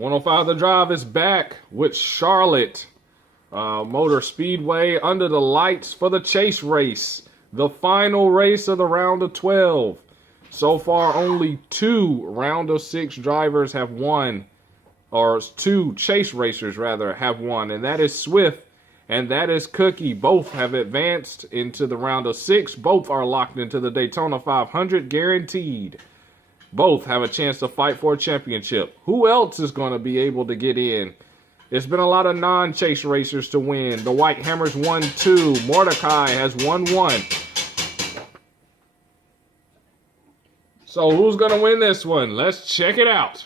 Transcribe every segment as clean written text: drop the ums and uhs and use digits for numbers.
105 The Drive is back with Charlotte Motor Speedway under the lights for the chase race. The final race of the round of 12. So far, only 2 round of 6 drivers have won, or 2 chase racers rather have won, and that is Swift and that is Cookie. Both have advanced into the round of 6. Both are locked into the Daytona 500 guaranteed. Both have a chance to fight for a championship. Who else is going to be able to get in? It's been a lot of non-chase racers to win. The White Hammers won 2. Mordecai has won 1. So who's going to win this one? Let's check it out.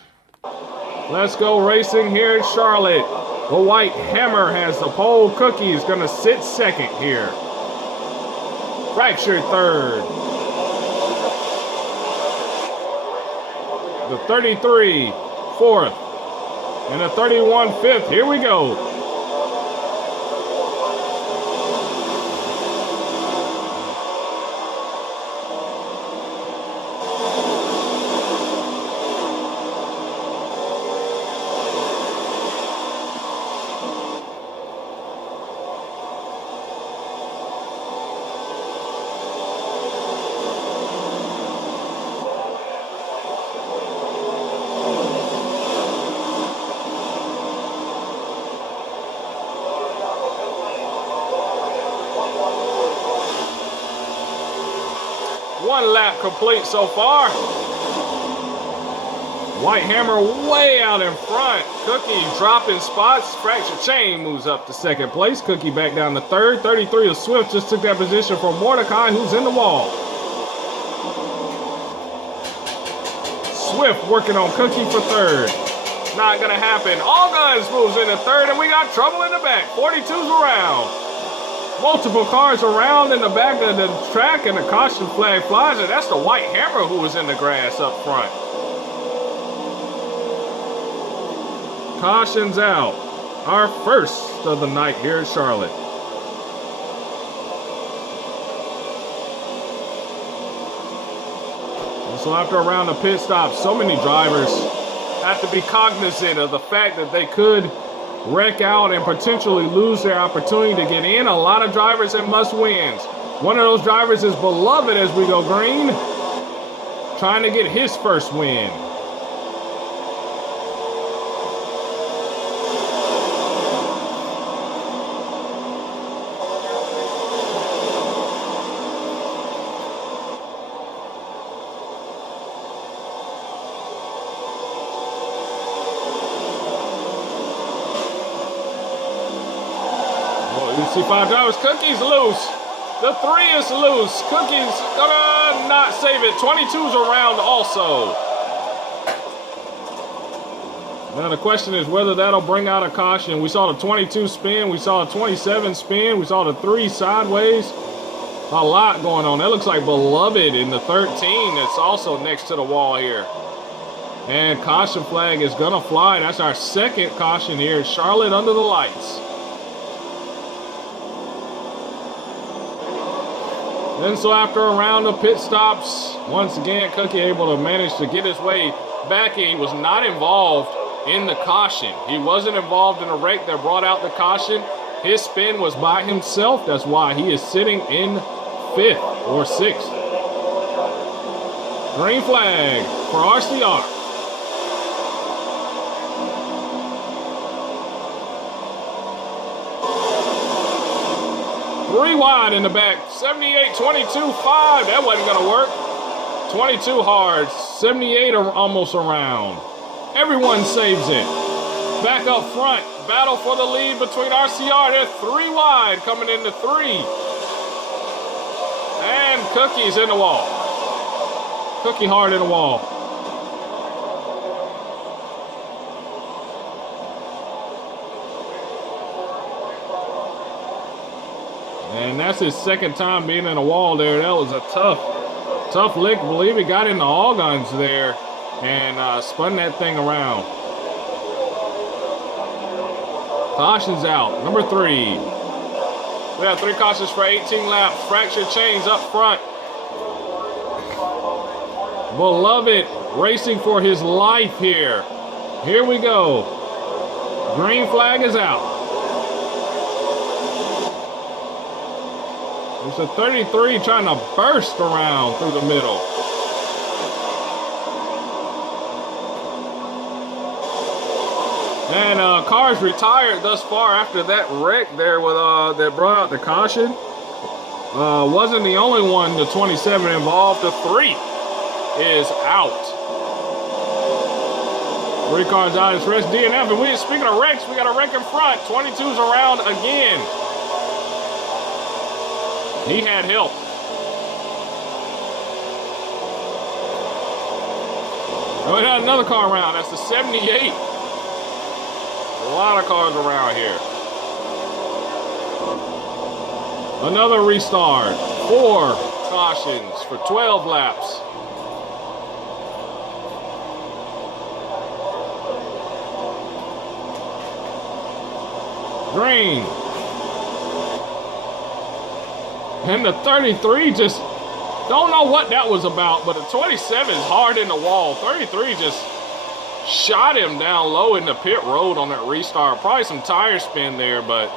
Let's go racing here in Charlotte. The White Hammer has the pole. Cookie is going to sit second here. Fractured third. The 33 fourth. And the 31 fifth. Here we go. One lap complete so far. White Hammer way out in front. Cookie dropping spots. Fractured Chain moves up to second place. Cookie back down to third. 33 of Swift just took that position from Mordecai, who's in the wall. Swift working on Cookie for third. Not gonna happen. All Guns moves into third, and we got trouble in the back. 42's around. Multiple cars around in the back of the track, and the caution flag flies, and that's the White Hammer who was in the grass up front. Caution's out. Our first of the night here in Charlotte. And so after a round of pit stops, so many drivers have to be cognizant of the fact that they could wreck out and potentially lose their opportunity to get in. A lot of drivers have must-wins. One of those drivers is Beloved as we go green, trying to get his first win. C5 drivers. Cookie's loose. The 3 is loose. Cookie's gonna not save it. 22's around also. Now the question is whether that'll bring out a caution. We saw the 22 spin. We saw a 27 spin. We saw the 3 sideways. A lot going on. That looks like Beloved in the 13 that's also next to the wall here. And caution flag is gonna fly. That's our second caution here. Charlotte under the lights. And so after a round of pit stops, once again, Cookie able to manage to get his way back in. He was not involved in the caution. He wasn't involved in a wreck that brought out the caution. His spin was by himself. That's why he is sitting in 5th or 6th. Green flag for RCR. Three wide in the back. 78, 22, 5. That wasn't going to work. 22 hard. 78 are almost around. Everyone saves it. Back up front. Battle for the lead between RCR. They're 3 wide coming into 3. And Cookie's in the wall. Cookie hard in the wall. And that's his second time being in a wall there. That was a tough lick. I believe he got into all guns there and spun that thing around. Cautions out. Number 3. We have 3 cautions for 18 laps. Fractured Chains up front. Beloved racing for his life here. Here we go. Green flag is out. It's a 33 trying to burst around through the middle. And cars retired thus far after that wreck there with that brought out the caution. Wasn't the only one, the 27 involved. The 3 is out. 3 cars out. It's rest DNF. And speaking of wrecks, we got a wreck in front. 22's around again. He had help. And we got another car around. That's the 78. A lot of cars around here. Another restart. 4 cautions for 12 laps. Green. And the 33 just don't know what that was about, but the 27 is hard in the wall. 33 just shot him down low in the pit road on that restart. Probably some tire spin there, but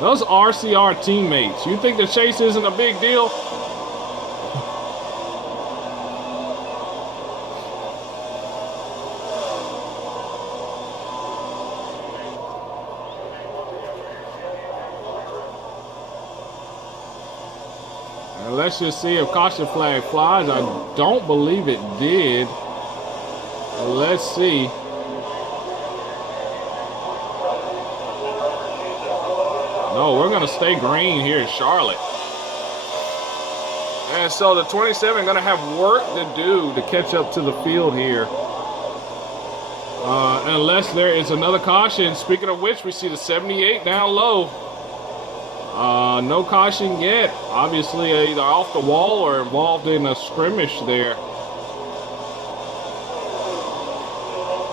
those RCR teammates. You think the chase isn't a big deal? And let's just see if caution flag flies. I don't believe it did. Let's see. No, we're gonna stay green here in Charlotte. And so the 27 gonna have work to do to catch up to the field here. Unless there is another caution. Speaking of which, we see the 78 down low. No caution yet. Obviously either off the wall or involved in a skirmish there.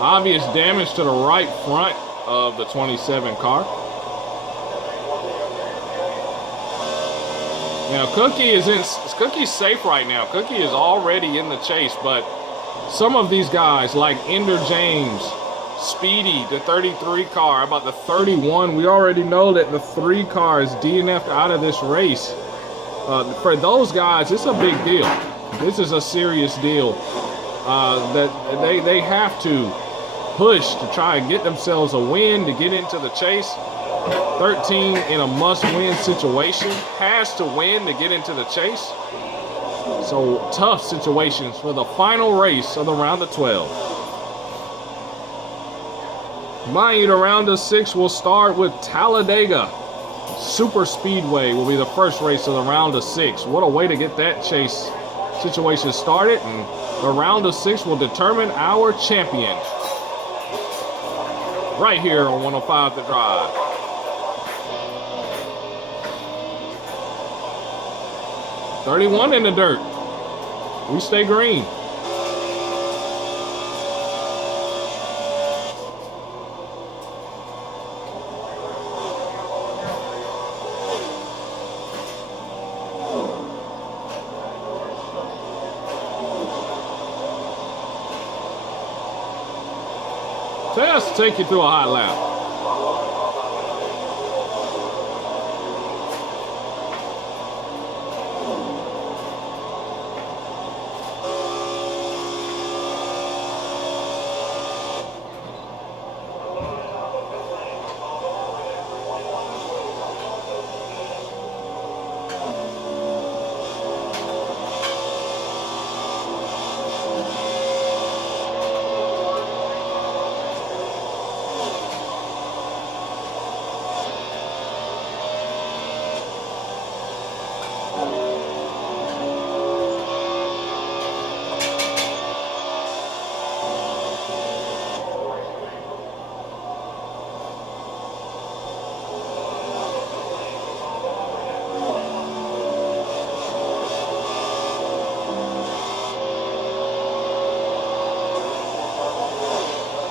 Obvious damage to the right front of the 27 car. Now Cookie's safe right now. Cookie is already in the chase, but some of these guys like Ender James, Speedy, the 33 car, about the 31, we already know that the 3 car is DNF'd out of this race. For those guys, it's a big deal. This is a serious deal. That they have to push to try and get themselves a win to get into the chase. 13 in a must-win situation, has to win to get into the chase. So tough situations for the final race of the round of 12. Mind you, the round of 6 will start with Talladega Super Speedway. Will be the first race of the round of 6. What a way to get that chase situation started. And the round of 6 will determine our champion. Right here on 105 The Drive. .31 in the dirt. We stay green. Let's take you through a hot lap.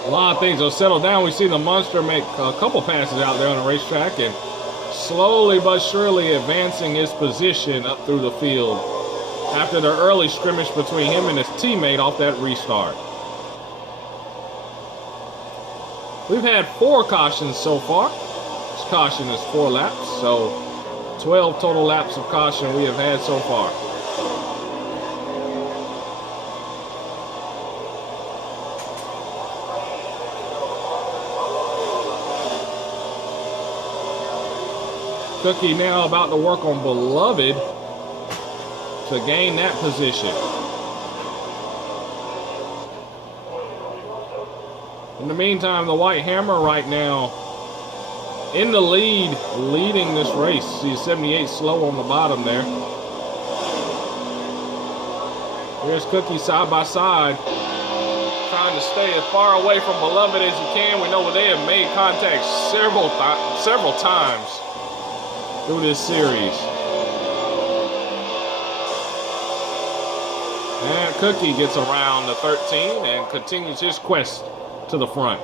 A lot of things will settle down. We see the Munster make a couple passes out there on the racetrack and slowly but surely advancing his position up through the field after the early scrimmage between him and his teammate off that restart. We've had 4 cautions so far. This caution is 4 laps, so 12 total laps of caution we have had so far. Cookie now about to work on Beloved to gain that position. In the meantime, the White Hammer right now in the lead, leading this race. See 78 slow on the bottom there. Here's Cookie side by side, trying to stay as far away from Beloved as he can. We know they have made contact several times through this series. And Cookie gets around the 13 and continues his quest to the front.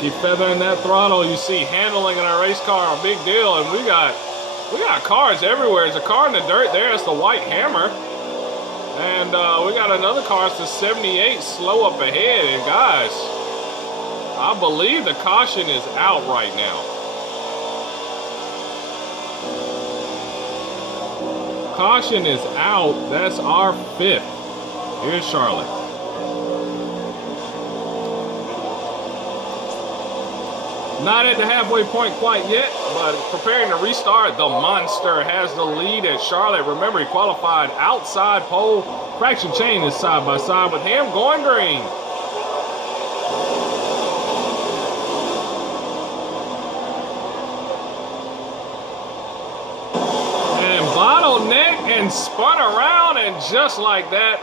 Keep feathering that throttle. You see handling in our race car, a big deal, and we got cars everywhere. There's a car in the dirt there. It's the White Hammer, and we got another car. It's the 78 slow up ahead. And guys, I believe the caution is out right now. Caution is out. That's our 5th. Here's Charlotte. Not at the halfway point quite yet, but preparing to restart. The Monster has the lead at Charlotte. Remember, he qualified outside pole. Fraction chain is side by side with him going green. And bottleneck and spun around, and just like that,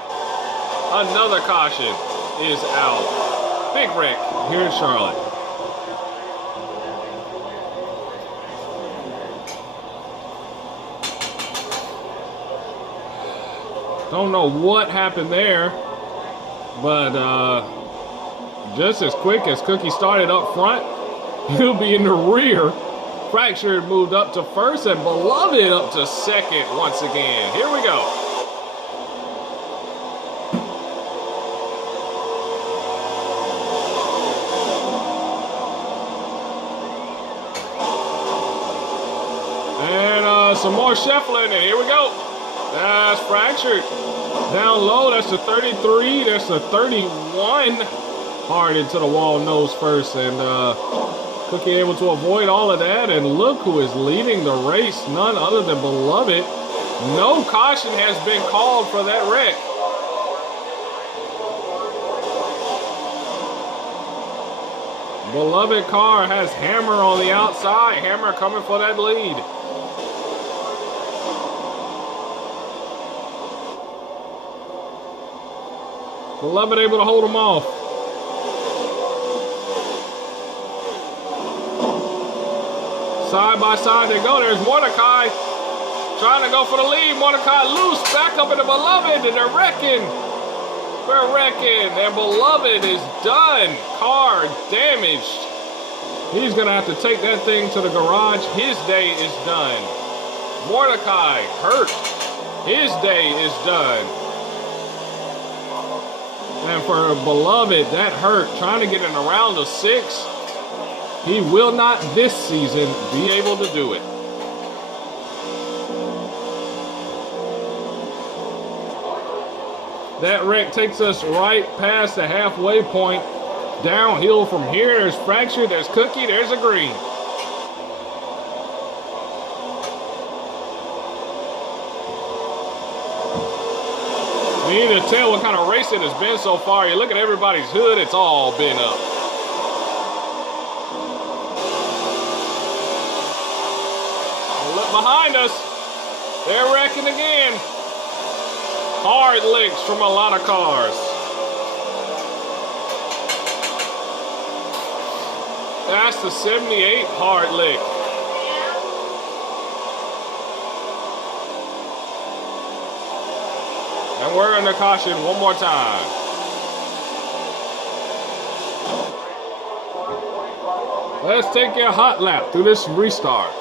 another caution is out. Big wreck here in Charlotte. Don't know what happened there, but just as quick as Cookie started up front, he'll be in the rear. Fractured moved up to first, and Beloved up to second once again. Here we go. And some more shuffling, and here we go. That's Fractured. Down low, that's the 33, that's the 31. Hard into the wall nose first, and Cookie able to avoid all of that, and look who is leading the race, none other than Beloved. No caution has been called for that wreck. Beloved car has Hammer on the outside, Hammer coming for that lead. Beloved able to hold them off. Side by side they go. There's Mordecai trying to go for the lead. Mordecai loose, back up into Beloved, and they're wrecking. We're wrecking, and Beloved is done. Car damaged. He's going to have to take that thing to the garage. His day is done. Mordecai hurt. His day is done. And for Beloved, that hurt. Trying to get in a round of 6. He will not this season be able to do it. That wreck takes us right past the halfway point. Downhill from here, there's Fractured, there's Cookie, there's a green. You need to tell what kind of race it has been so far. You look at everybody's hood, it's all been up. Look behind us. They're wrecking again. Hard licks from a lot of cars. That's the 78 hard lick. And we're under caution one more time. Let's take a hot lap through this restart.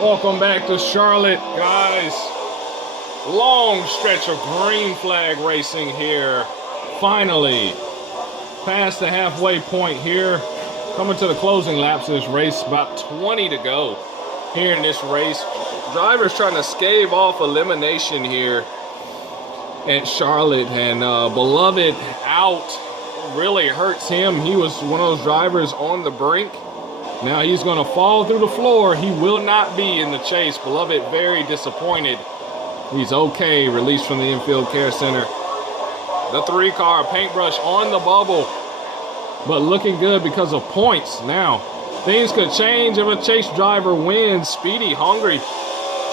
Welcome back to Charlotte, guys. Long stretch of green flag racing here. Finally, past the halfway point here. Coming to the closing laps of this race, about 20 to go here in this race. Drivers trying to stave off elimination here at Charlotte, and Beloved out really hurts him. He was one of those drivers on the brink. Now he's going to fall through the floor. He will not be in the chase. Beloved very disappointed. He's okay, released from the infield care center. The 3-car paintbrush on the bubble, but looking good because of points. Now things could change if a chase driver wins. Speedy hungry,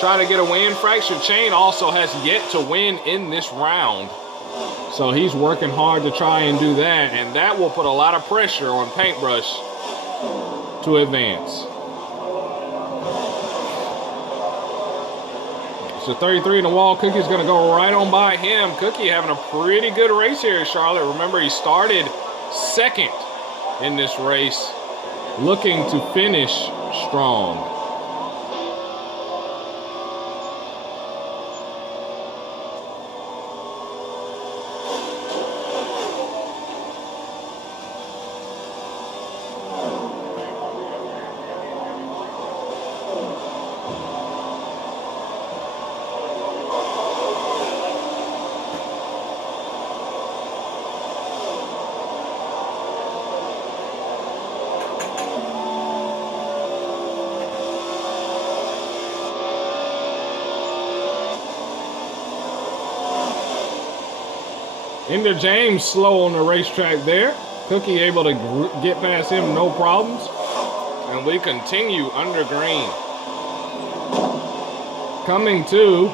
trying to get a win. Fractured Chain also has yet to win in this round, so he's working hard to try and do that, and that will put a lot of pressure on Paintbrush to advance. So 33 in the wall. Cookie's going to go right on by him. Cookie having a pretty good race here at Charlotte. Remember, he started second in this race, looking to finish strong. Ender James slow on the racetrack there. Cookie able to get past him, no problems. And we continue under green. Coming to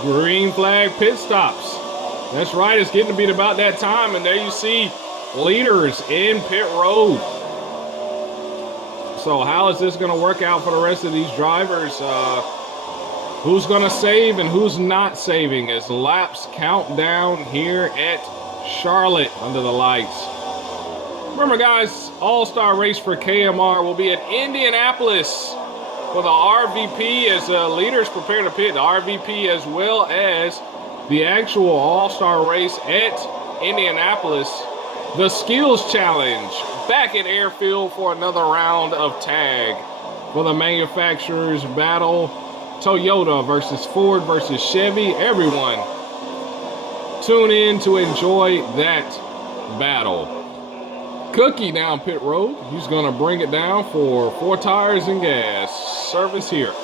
green flag pit stops. That's right, it's getting to be about that time. And there you see leaders in pit road. So how is this going to work out for the rest of these drivers? Who's going to save and who's not saving as laps count down here at Charlotte under the lights. Remember, guys, all-star race for KMR will be at Indianapolis for the RVP as leaders prepare to pit. The RVP as well as the actual all-star race at Indianapolis. The Skills Challenge back at Airfield for another round of tag for the manufacturers battle. Toyota versus Ford versus Chevy. Everyone tune in to enjoy that battle. Cookie down pit road. He's going to bring it down for 4 tires and gas. Service here.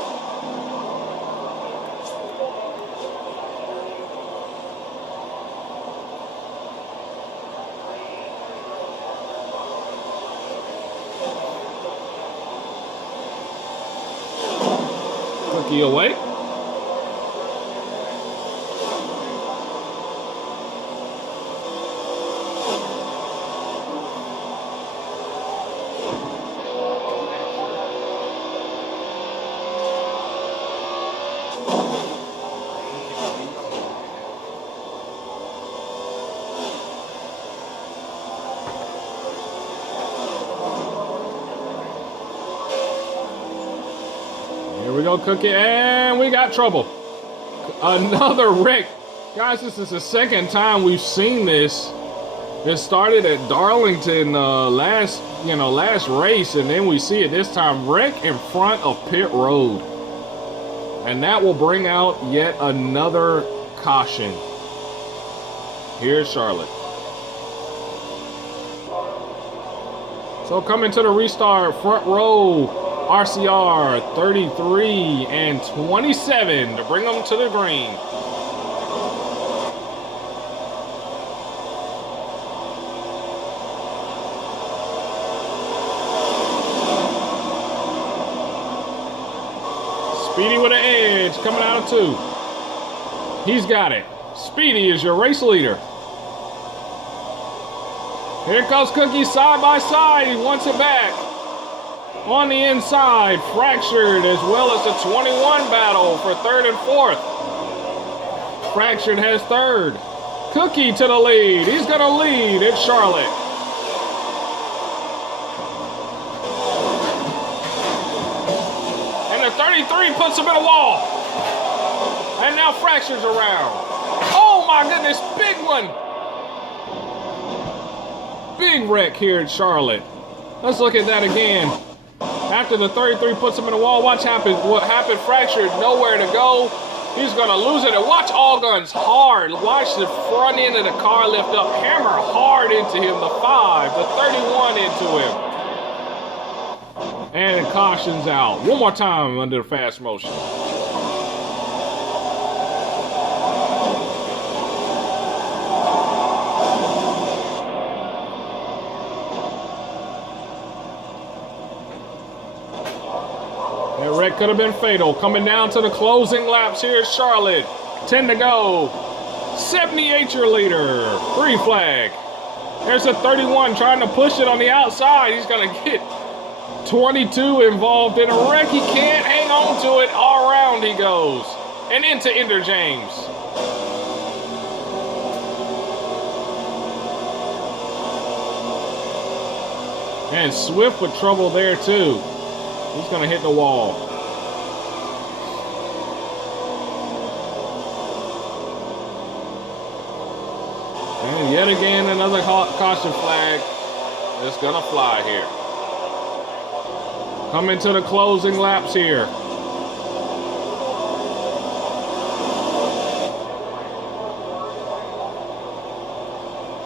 Cookie away. Here we go, Cookie, and we got trouble. Another wreck. Guys, this is the second time we've seen this. It started at Darlington last race, and then we see it this time. Wreck in front of pit road. And that will bring out yet another caution here at Charlotte. So coming to the restart, front row. RCR 33 and 27 to bring them to the green. Speedy with an edge coming out of 2. He's got it. Speedy is your race leader. Here comes Cookie side by side. He wants it back. On the inside, Fractured as well as the 21 battle for 3rd and 4th. Fractured has 3rd. Cookie to the lead. He's going to lead at Charlotte. And the 33 puts him in a wall. And now Fractured's around. Oh my goodness, big one. Big wreck here in Charlotte. Let's look at that again. After the 33 puts him in a wall, watch what happened. Fractured, nowhere to go. He's gonna lose it. And watch All Guns hard. Watch the front end of the car lift up. Hammer hard into him. The 5, the 31 into him. And cautions out. One more time under the fast motion. That wreck could have been fatal. Coming down to the closing laps here at Charlotte. 10 to go. 78 your leader. Free flag. There's a 31 trying to push it on the outside. He's going to get 22 involved in a wreck. He can't hang on to it. All around he goes. And into Ender James. And Swift with trouble there too. He's going to hit the wall. And yet again, another caution flag is going to fly here. Coming to the closing laps here.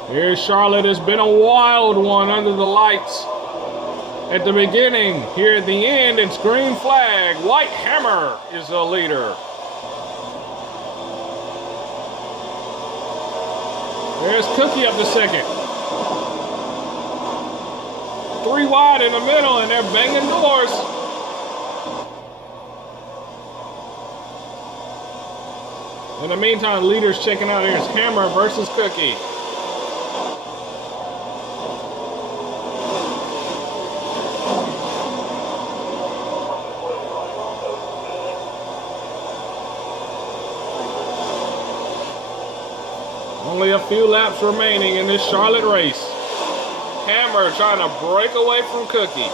Here's Charlotte. It's been a wild one under the lights. At the beginning, here at the end, it's green flag. White Hammer is the leader. There's Cookie up to second. 3 wide in the middle, and they're banging doors. In the meantime, leaders checking out. Here's Hammer versus Cookie. Only a few laps remaining in this Charlotte race. Hammer trying to break away from Cookie.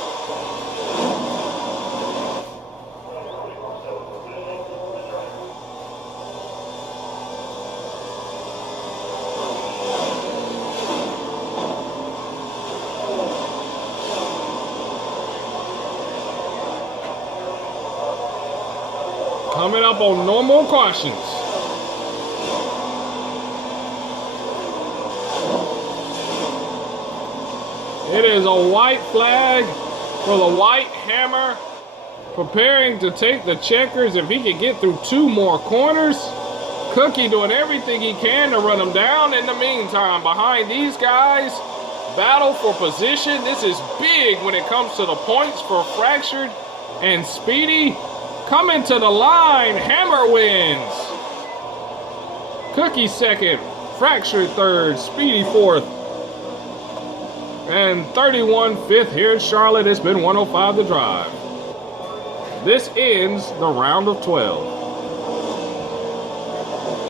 Coming up on no more cautions. It is a white flag for the White Hammer, preparing to take the checkers if he can get through 2 more corners. Cookie doing everything he can to run him down. In the meantime, behind these guys, battle for position. This is big when it comes to the points for Fractured and Speedy. Coming to the line, Hammer wins. Cookie second, Fractured third, Speedy fourth. And 31 fifth here in Charlotte. It's been 105 to drive. This ends the round of 12.